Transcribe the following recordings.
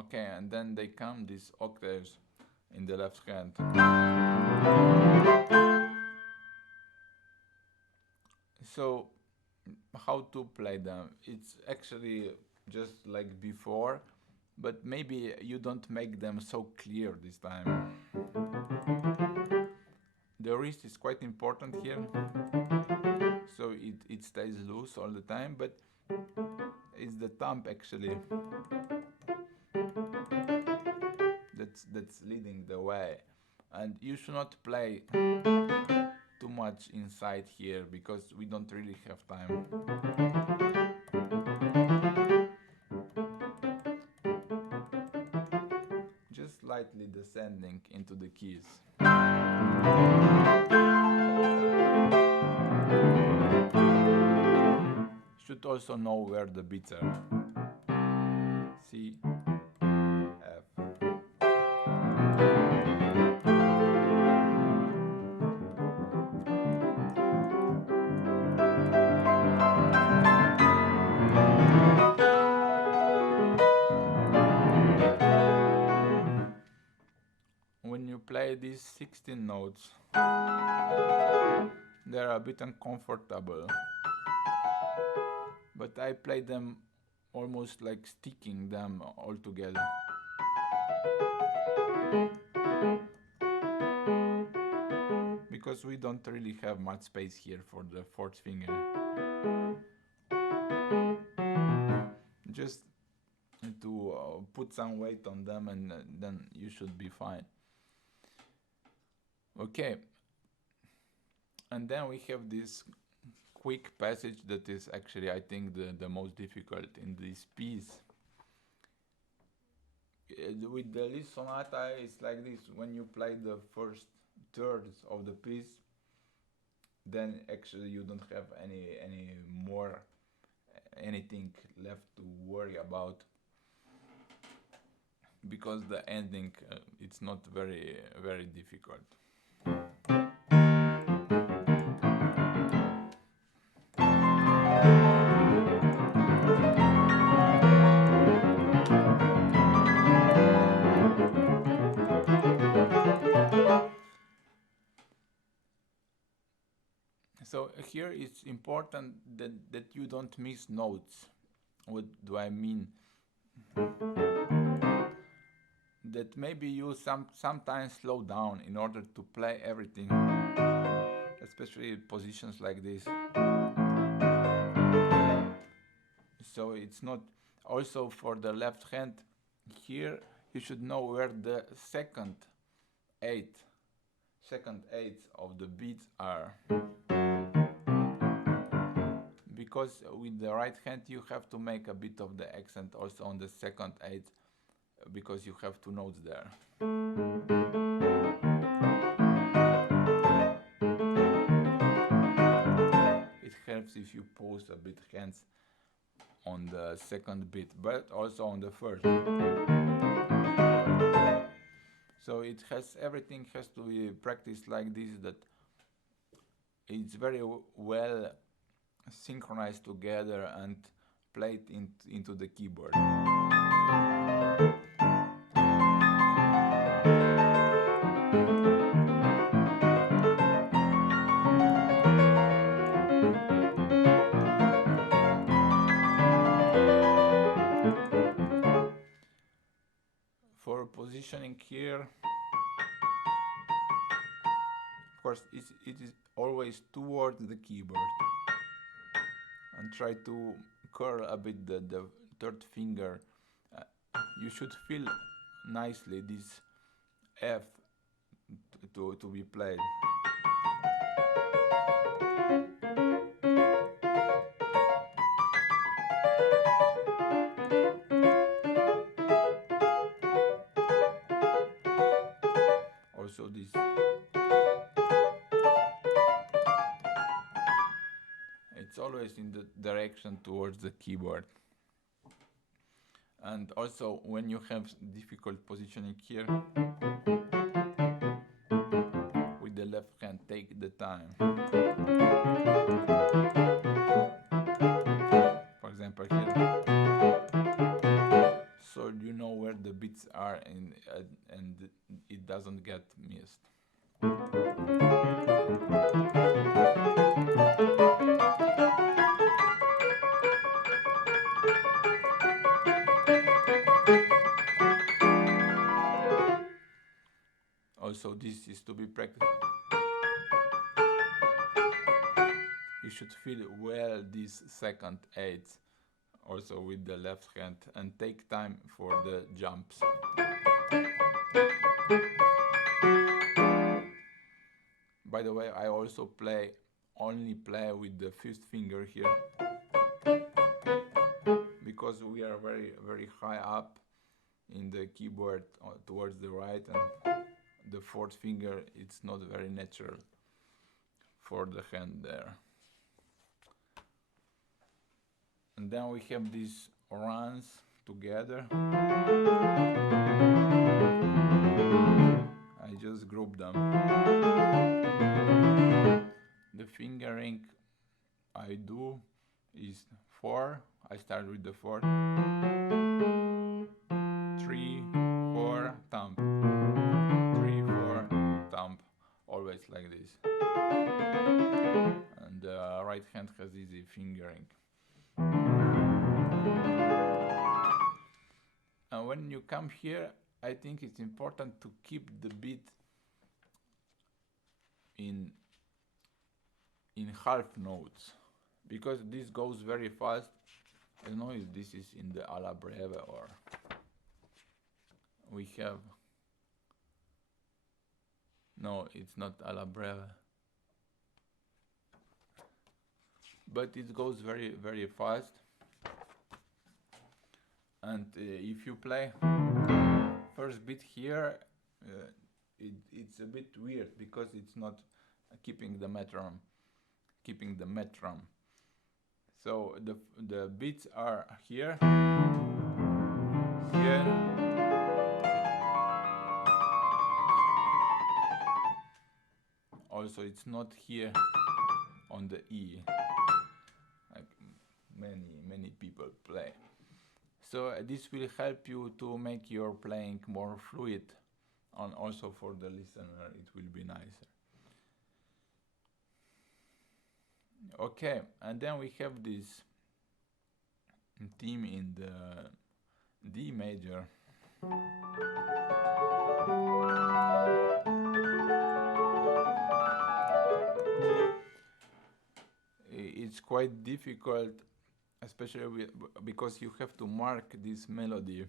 Okay, and then they come these octaves in the left hand. So how to play them? It's actually just like before, but maybe you don't make them so clear this time. The wrist is quite important here, so it stays loose all the time, but it's the thumb actually that's leading the way. And you should not play too much inside here because we don't really have time. Just slightly descending into the keys. Should also know where the beats are. C, F. When you play these 16 notes, they're a bit uncomfortable, but I play them almost like sticking them all together. Because we don't really have much space here for the fourth finger. Just to put some weight on them, and then you should be fine. Okay, and then we have this quick passage that is actually, I think, the most difficult in this piece. With the Liszt Sonata, it's like this: when you play the first thirds of the piece, then actually you don't have any more anything left to worry about, because the ending it's not very difficult. So here it's important that you don't miss notes. What do I mean? That maybe you sometimes slow down in order to play everything, especially positions like this. So it's not, also for the left hand here you should know where the second eighth of the beats are, because with the right hand you have to make a bit of the accent also on the second eighth, because you have two notes there. It helps if you pose a bit hands on the second beat, but also on the first. So it has, everything has to be practiced like this, that it's very well synchronized together and played into the keyboard. For positioning here, of course, it is always towards the keyboard, and try to curl a bit the third finger. You should feel nicely this F to be played. Also this. It's always in the direction towards the keyboard. And also when you have difficult positioning here, with the left hand, take the time. For example here. So you know know where the beats are, and it doesn't get missed. Also, this is to be practiced. You should feel well this second eighth also with the left hand, and take time for the jumps. By the way, I also only play with the fifth finger here, because we are very high up in the keyboard towards the right, and the fourth finger, it's not very natural for the hand there. And then we have these runs together. I just group them. The fingering I do is 4. I start with the 4. 3, 4, thumb. 3, 4, thumb. Always like this. And the right hand has easy fingering. And when you come here, I think it's important to keep the beat in half notes, because this goes very fast. I don't know if this is in the alla breve, or we have, no, it's not alla breve, but it goes very fast. And if you play first beat here, it's a bit weird, because it's not keeping the metronome. So the beats are here, here, also it's not here on the E, like many people play. So this will help you to make your playing more fluid, and also for the listener it will be nicer. Okay, and then we have this theme in the D major. It's quite difficult, especially because you have to mark this melody.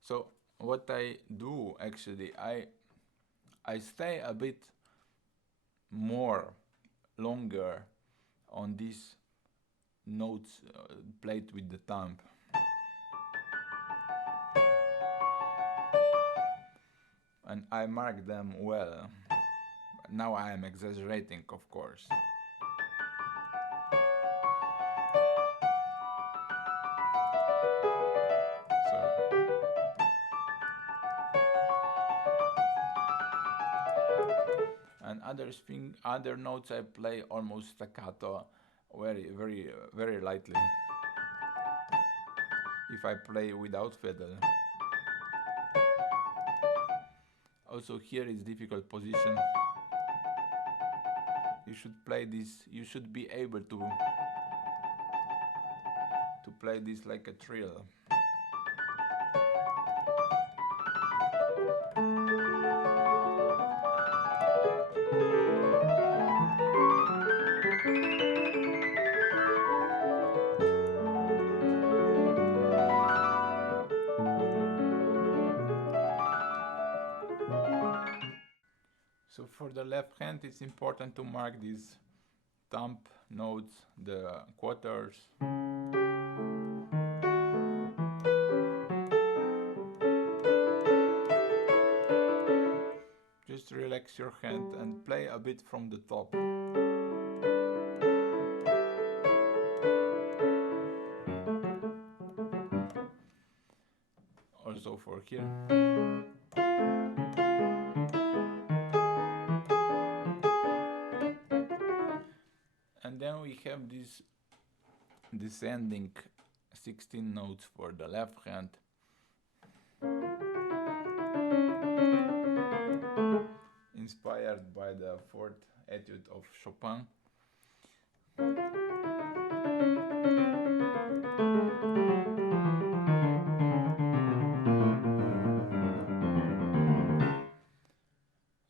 So what I do, actually, I stay a bit longer on these notes played with the thumb. And I mark them well. Now I am exaggerating, of course. And other notes I play almost staccato, very lightly. If I play without fiddle. Also here is difficult position. You should play this. You should be able to play this like a trill. So for the left hand, it's important to mark these thumb notes, the quarters. Just relax your hand and play a bit from the top. Also for here. And then we have this descending 16 notes for the left hand. inspired by the fourth etude of Chopin.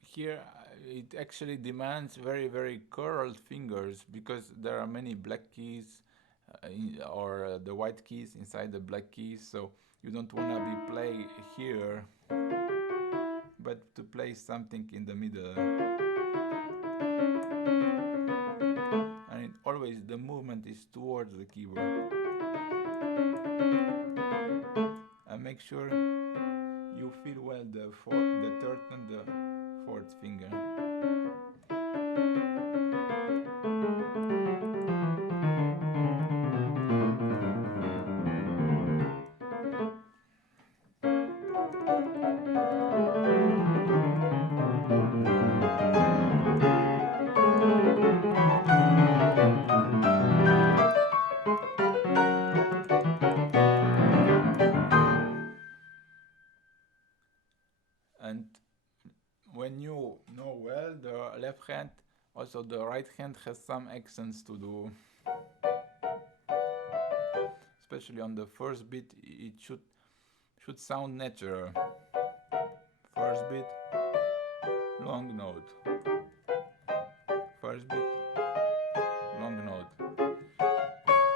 Here it actually demands very curled fingers because there are many black keys or the white keys inside the black keys, so you don't want to be play here but to play something in the middle, and always the movement is towards the keyboard, and make sure you feel well the third and the fourth finger. And when you know well the left hand, also the right hand has some accents to do. Especially on the first beat, it should sound natural. First beat, long note. First beat, long note.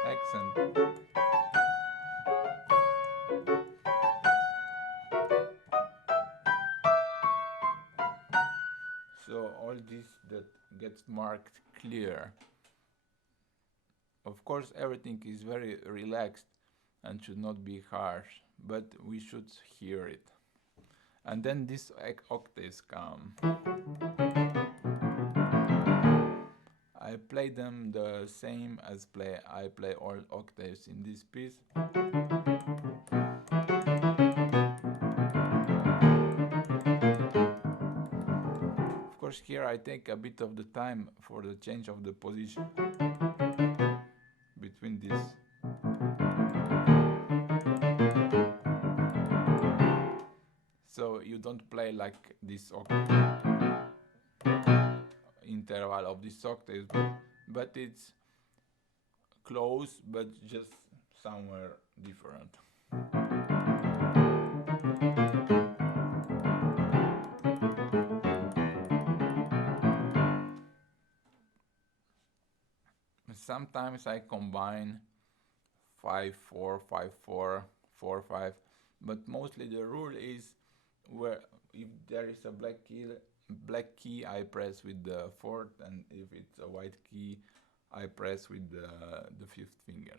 Accent. So all this that gets marked clear. Of course, everything is very relaxed and should not be harsh, but we should hear it. And then these octaves come. I play them the same as I play all octaves in this piece. Of course, here I take a bit of the time for the change of the position between this. So you don't play like this interval of this octaves, but it's close, but just somewhere different. Sometimes I combine 5-4, 5-4, 4-5, but mostly the rule is where if there is a black key I press with the fourth, and if it's a white key I press with the fifth finger.